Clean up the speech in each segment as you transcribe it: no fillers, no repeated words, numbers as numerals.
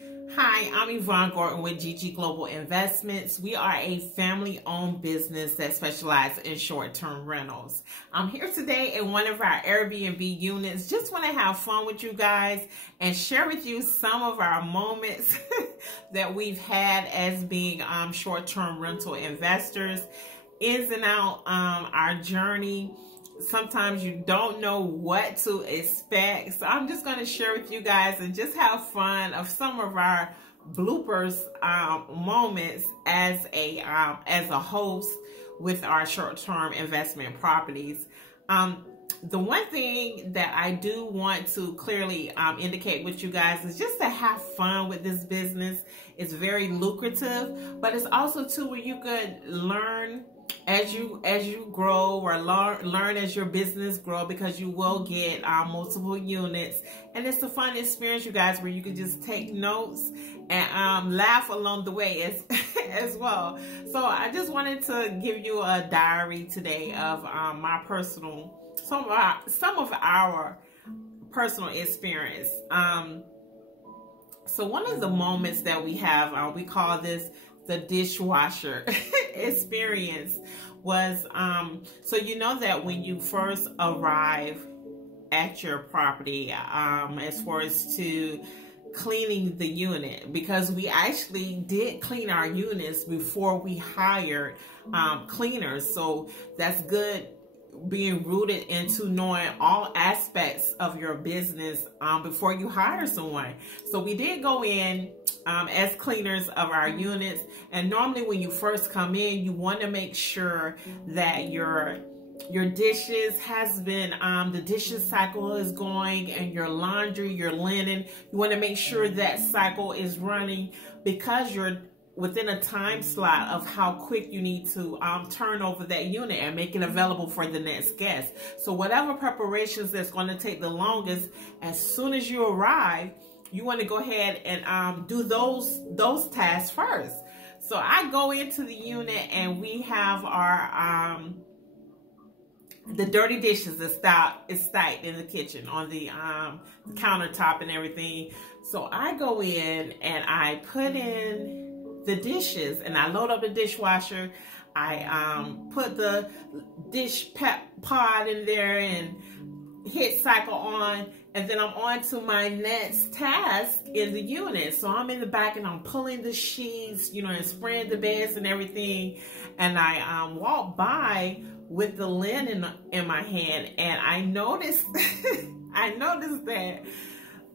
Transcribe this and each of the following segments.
Hi, I'm Yvonne Gordon with GG Global Investments. We are a family-owned business that specializes in short-term rentals. I'm here today in one of our Airbnb units. Just want to have fun with you guys and share with you some of our moments that we've had as being short-term rental investors. Ins and out our journey. Sometimes you don't know what to expect, so I'm just going to share with you guys and just have fun of some of our bloopers moments as a host with our short-term investment properties. The one thing that I do want to clearly indicate with you guys is just to have fun with this business. It's very lucrative, but it's also too where you could learn as you grow, or learn as your business grow, because you will get multiple units, and it's a fun experience, you guys, where you can just take notes and laugh along the way as well. So I just wanted to give you a diary today of my personal, some of our personal experience. So one of the moments that we have, we call this the dishwasher experience, was so you know that when you first arrive at your property, as far as to cleaning the unit, because we actually did clean our units before we hired cleaners, so that's good, being rooted into knowing all aspects of your business before you hire someone. So we did go in as cleaners of our units, and normally when you first come in, you want to make sure that your dishes has been the dishes cycle is going, and your laundry, your linen, you want to make sure that cycle is running, because you're within a time slot of how quick you need to turn over that unit and make it available for the next guest. So whatever preparations that's going to take the longest, as soon as you arrive, you want to go ahead and do those tasks first. So I go into the unit, and we have our the dirty dishes is stacked in the kitchen on the countertop and everything. So I go in and I put in the dishes, and I load up the dishwasher. I put the dish pod in there and hit cycle on, and then I'm on to my next task in the unit. So I'm in the back and I'm pulling the sheets, you know, and spraying the beds and everything. And I walk by with the linen in my hand, and I noticed I noticed that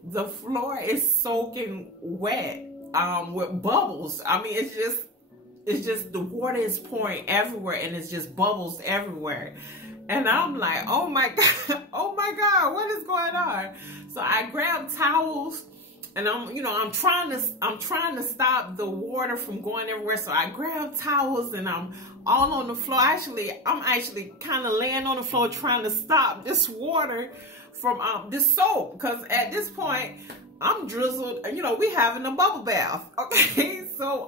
the floor is soaking wet with bubbles. I mean, it's just the water is pouring everywhere, and it's just bubbles everywhere. And I'm like, oh my God, oh my God, what is going on? So I grab towels, and I'm trying to stop the water from going everywhere. So I grab towels, and I'm all on the floor. I'm actually kind of laying on the floor trying to stop this water from this soap, because at this point I'm drizzled. You know, we having a bubble bath. Okay, so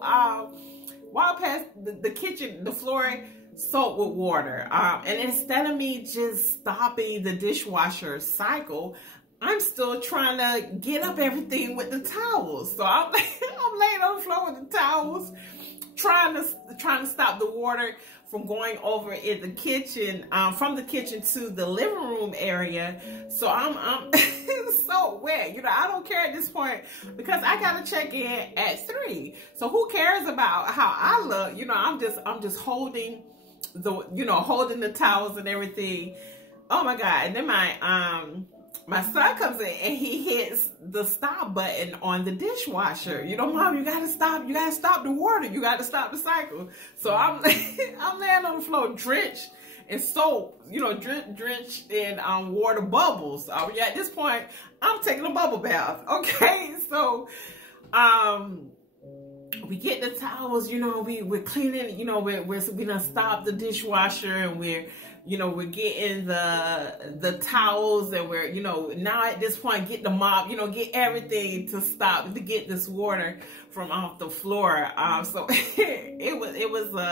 while past the kitchen, the floor soaked with water, and instead of me just stopping the dishwasher cycle, I'm still trying to get up everything with the towels. So I'm laying on the floor with the towels, trying to stop the water from going over in the kitchen, from the kitchen to the living room area. So I'm so wet. You know, I don't care at this point, because I gotta check in at 3. So who cares about how I look? You know, I'm just holding holding the towels and everything. Oh my God. And then my son comes in, and he hits the stop button on the dishwasher. You know, Mom, you gotta stop the water. You gotta stop the cycle. So I'm laying on the floor drenched in soap, you know, drenched in water bubbles. Yeah, at this point, I'm taking a bubble bath. Okay, so we get the towels, you know, we're cleaning, you know, we done stopped the dishwasher, and we're getting the towels, and we're, you know, now at this point, get the mop, you know, get everything to get this water from off the floor. So it was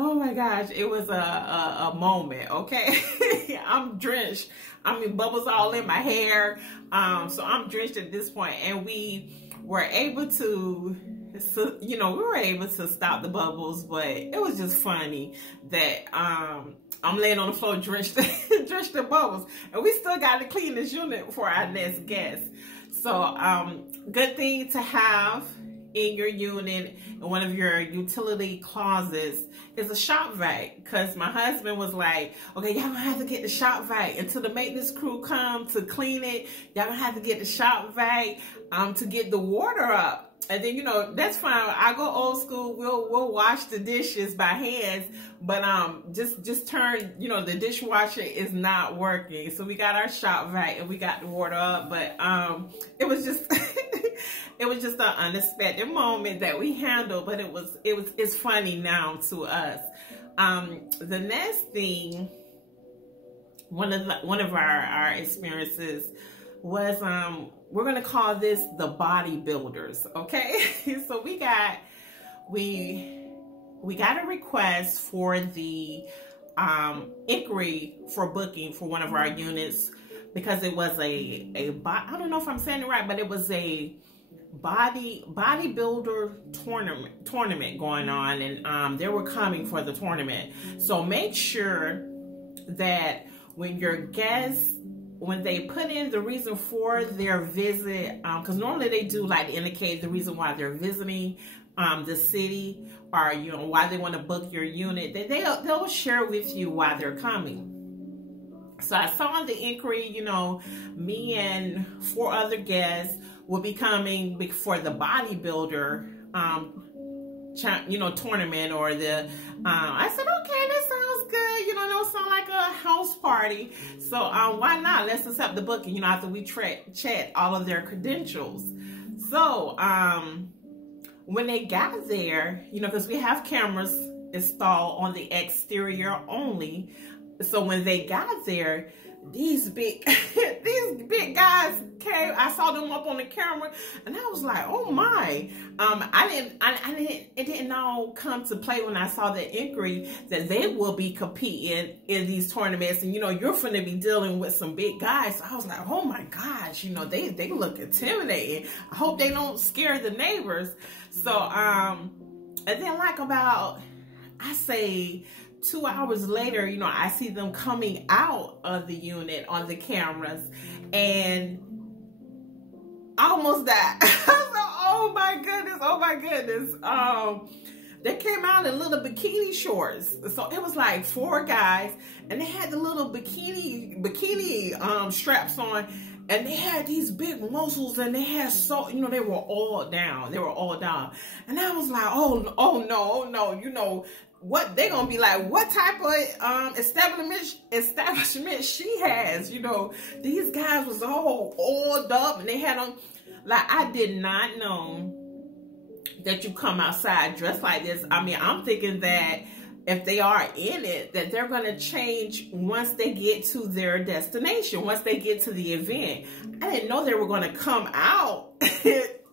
Oh my gosh, it was a moment, okay? I'm drenched. I mean, bubbles all in my hair. So I'm drenched at this point, and we were able to, so, we were able to stop the bubbles, but it was just funny that I'm laying on the floor drenched, drenched in bubbles, and we still got to clean this unit for our next guest. So good thing to have in your unit, in one of your utility closets, is a shop vac, because my husband was like, okay, y'all gonna have to get the shop vac until the maintenance crew come to clean it. Y'all gonna have to get the shop vac to get the water up. And then, that's fine. I go old school. We'll wash the dishes by hands, but just turn, the dishwasher is not working. So we got our shop vac and we got the water up, but it was just it was just an unexpected moment that we handled, but it's funny now to us. The next thing, one of our experiences was we're gonna call this the bodybuilders, okay? So we got a request for the inquiry for booking for one of our units, because it was I don't know if I'm saying it right, but it was a bodybuilder tournament going on, and they were coming for the tournament. So make sure that when your guests, when they put in the reason for their visit, because normally they do like to indicate the reason why they're visiting the city, or why they want to book your unit, they'll share with you why they're coming. So I saw in the inquiry, me and 4 other guests will be coming for the bodybuilder tournament, or the I said, okay, that sounds good. That sound like a house party. So why not? Let's accept the booking, after we check all of their credentials. So when they got there, because we have cameras installed on the exterior only. So when they got there, these big guys came. I saw them up on the camera, and I was like, oh my. It didn't all come to play when I saw the inquiry that they will be competing in these tournaments, and you're finna be dealing with some big guys. So I was like, oh my gosh, they look intimidating. I hope they don't scare the neighbors. So and then like about, I say, 2 hours later, I see them coming out of the unit on the cameras, and I almost died. I was like, oh my goodness. They came out in little bikini shorts. So it was like 4 guys, and they had the little bikini straps on, and they had these big muscles, and they had they were all down. And I was like, oh no, what they gonna be like, what type of establishment she has. These guys was all oiled up, and they had on, like, I did not know that you come outside dressed like this. I mean, I'm thinking that if they are in it, that they're gonna change once they get to their destination, once they get to the event. I didn't know they were gonna come out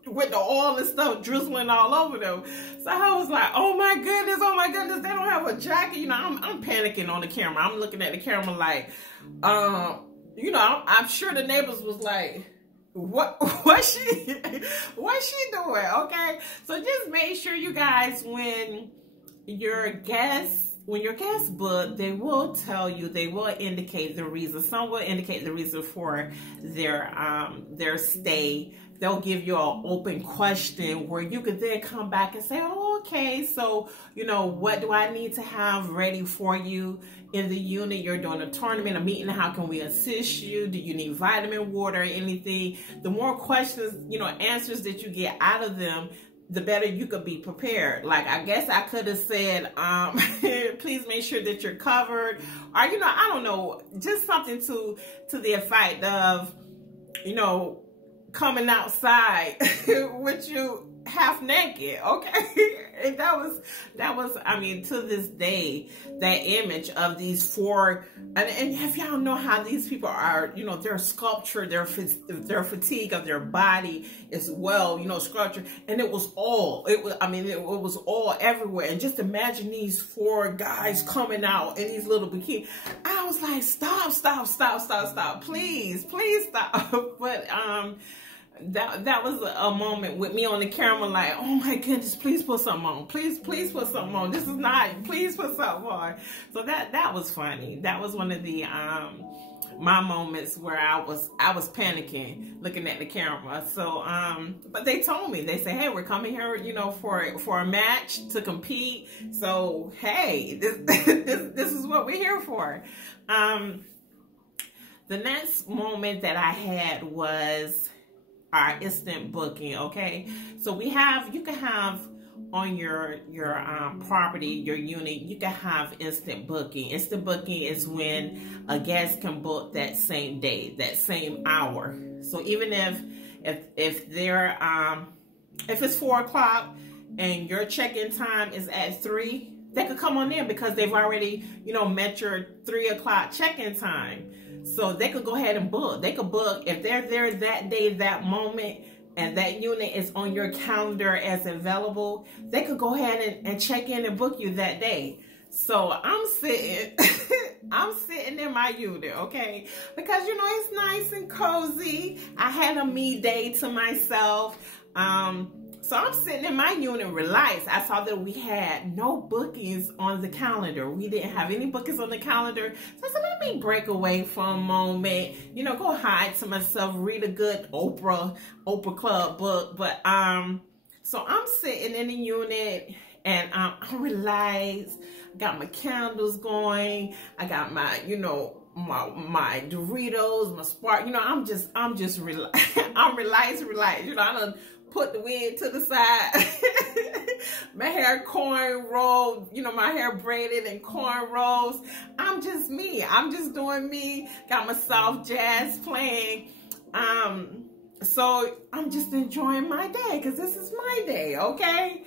with the oil and stuff drizzling all over them. So I was like, oh my goodness, they don't have a jacket. I'm panicking on the camera. I'm looking at the camera like, I'm sure the neighbors was like, what's she doing? Okay. So just make sure, you guys, when your guests book, they will tell you, they will indicate the reason. Some will indicate the reason for their stay. They'll give you an open question where you could then come back and say, oh, okay, so, what do I need to have ready for you in the unit? You're doing a tournament, a meeting. How can we assist you? Do you need vitamin water or anything? The more questions, answers that you get out of them, the better you could be prepared. Like, I guess I could have said, please make sure that you're covered. Or, I don't know, just something to the effect of, coming outside with you half naked, okay? And that was, I mean, to this day, that image of these four, and if y'all know how these people are, you know, their sculpture, their fatigue of their body is well, you know, sculpture, and it was all everywhere. And just imagine these four guys coming out in these little bikinis. I was like, stop, please stop. But that was a moment with me on the camera, like, oh my goodness, please put something on. Please put something on. This is not, please put something on. So that was funny. That was one of the my moments where I was panicking looking at the camera. So but they told me, they said, hey, we're coming here, you know, for a match to compete. So hey, this is what we're here for. The next moment that I had was our instant booking. Okay, so you can have on your property, your unit, you can have instant booking. Instant booking is when a guest can book that same day, that same hour. So even if they're if it's 4 o'clock and your check-in time is at 3, they could come on in because they've already, you know, met your 3 o'clock check-in time. So they could go ahead and book. They could book if they're there that day, that moment, and that unit is on your calendar as available. They could go ahead and check in and book you that day. So I'm sitting in my unit, okay? Because, you know, it's nice and cozy. I had a me day to myself. So I'm sitting in my unit, relaxed. I saw that we had no bookings on the calendar. We didn't have any bookings on the calendar. So I said, let me break away for a moment, you know, go hide to myself, read a good Oprah Club book. But so I'm sitting in the unit and I'm relaxed. I got my candles going. I got my, you know, my Doritos, my Spark. You know, I'm just relaxed. I'm relaxed. You know, I done put the wig to the side. My hair corn rolled, you know, my hair braided and corn rolls. I'm just me. I'm just doing me. Got my soft jazz playing. So I'm just enjoying my day because this is my day, okay?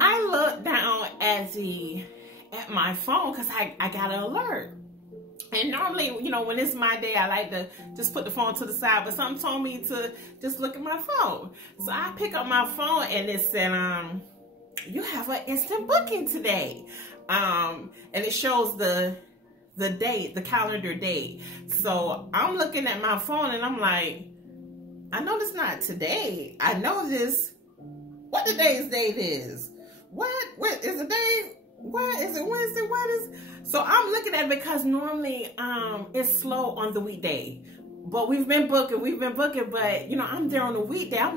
I looked down at my phone because I got an alert. And normally, you know, when it's my day, I like to just put the phone to the side, but something told me to just look at my phone. So I pick up my phone and it said, you have an instant booking today. And it shows the date, the calendar date. So I'm looking at my phone and I'm like, I know this not today. I know this, what today's date is. What is the day? What is it, Wednesday? What is? So I'm looking at it because normally it's slow on the weekday, but we've been booking, but you know, I'm there on a weekday. I'm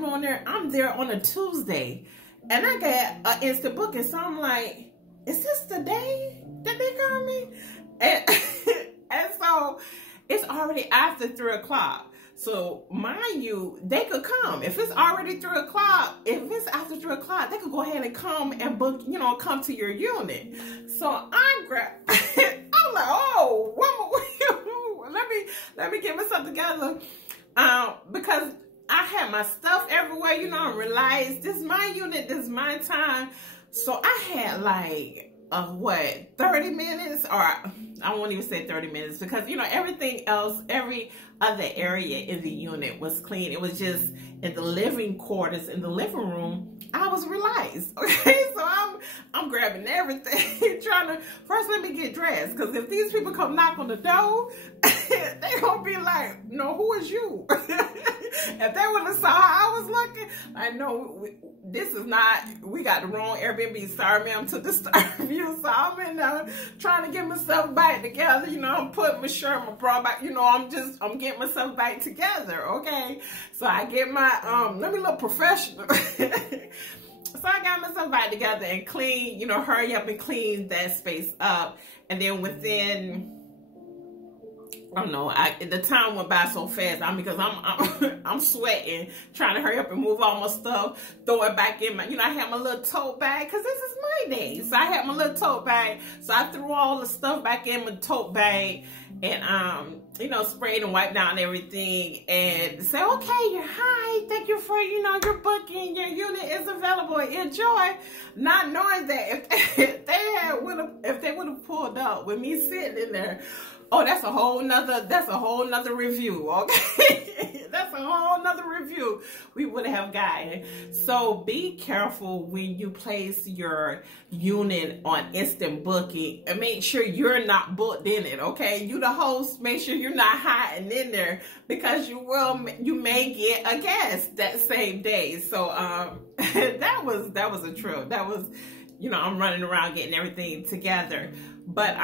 there on a Tuesday, and I got an instant booking. So I'm like, is this the day that they call me? And so it's already after 3 o'clock. So mind you, they could come. If it's already 3 o'clock, if it's after 3 o'clock, they could go ahead and come and book, you know, come to your unit. So I'm like, oh, let me get myself together. Because I had my stuff everywhere, you know, I'm relaxed. This is my unit, this is my time. So I had like, 30 minutes, or I won't even say 30 minutes because, you know, everything else, every other area in the unit was clean. It was just in the living quarters, in the living room, I was relaxed. Okay, so I'm grabbing everything, trying to, first let me get dressed, because if these people come knock on the door, they gonna be like, no, who is you? If they would have saw how I was looking, I know this is not, we got the wrong Airbnb. Sorry, ma'am, to disturb you. So I'm in there trying to get myself back together. You know, I'm putting my shirt, my bra back. You know, I'm getting myself back together. Okay, so I get my let me look professional. So I got myself back together and clean. You know, hurry up and clean that space up, and then within, I don't know, the time went by so fast. Because I'm sweating, trying to hurry up and move all my stuff, throw it back in my, you know, I had my little tote bag because this is my day. So I had my little tote bag. So I threw all the stuff back in my tote bag and, you know, sprayed and wiped down everything and said, okay, you're hi, thank you for, you know, your booking, your unit is available. Enjoy. Not knowing that if they would have pulled up with me sitting in there, oh, that's a whole nother review, okay? That's a whole nother review we would have gotten. So be careful when you place your unit on instant booking, and make sure you're not booked in it, okay? You the host, make sure you're not hiding in there, because you may get a guest that same day. So that was a trip. That was, you know, I'm running around getting everything together. But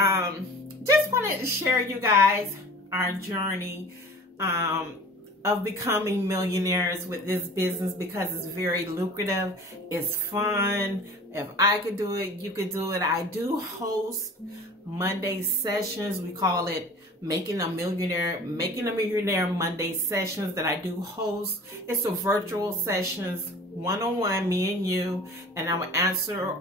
just wanted to share you guys our journey of becoming millionaires with this business, because it's very lucrative. It's fun. If I could do it, you could do it. I do host Monday sessions. We call it Making a Millionaire Monday sessions that I do host. It's a virtual sessions, one-on-one, me and you, and I will answer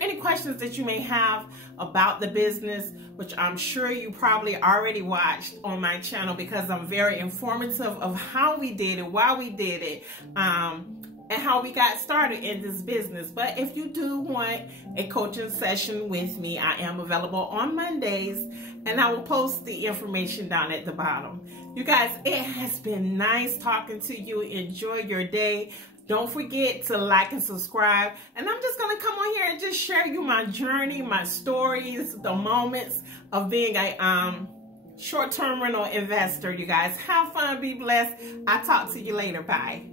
any questions that you may have about the business, which I'm sure you probably already watched on my channel, because I'm very informative of how we did it, why we did it, and how we got started in this business. But if you do want a coaching session with me, I am available on Mondays, and I will post the information down at the bottom. You guys, it has been nice talking to you. Enjoy your day. Don't forget to like and subscribe. And I'm just going to come on here and just share you my journey, my stories, the moments of being a short-term rental investor. You guys have fun, be blessed. I'll talk to you later. Bye.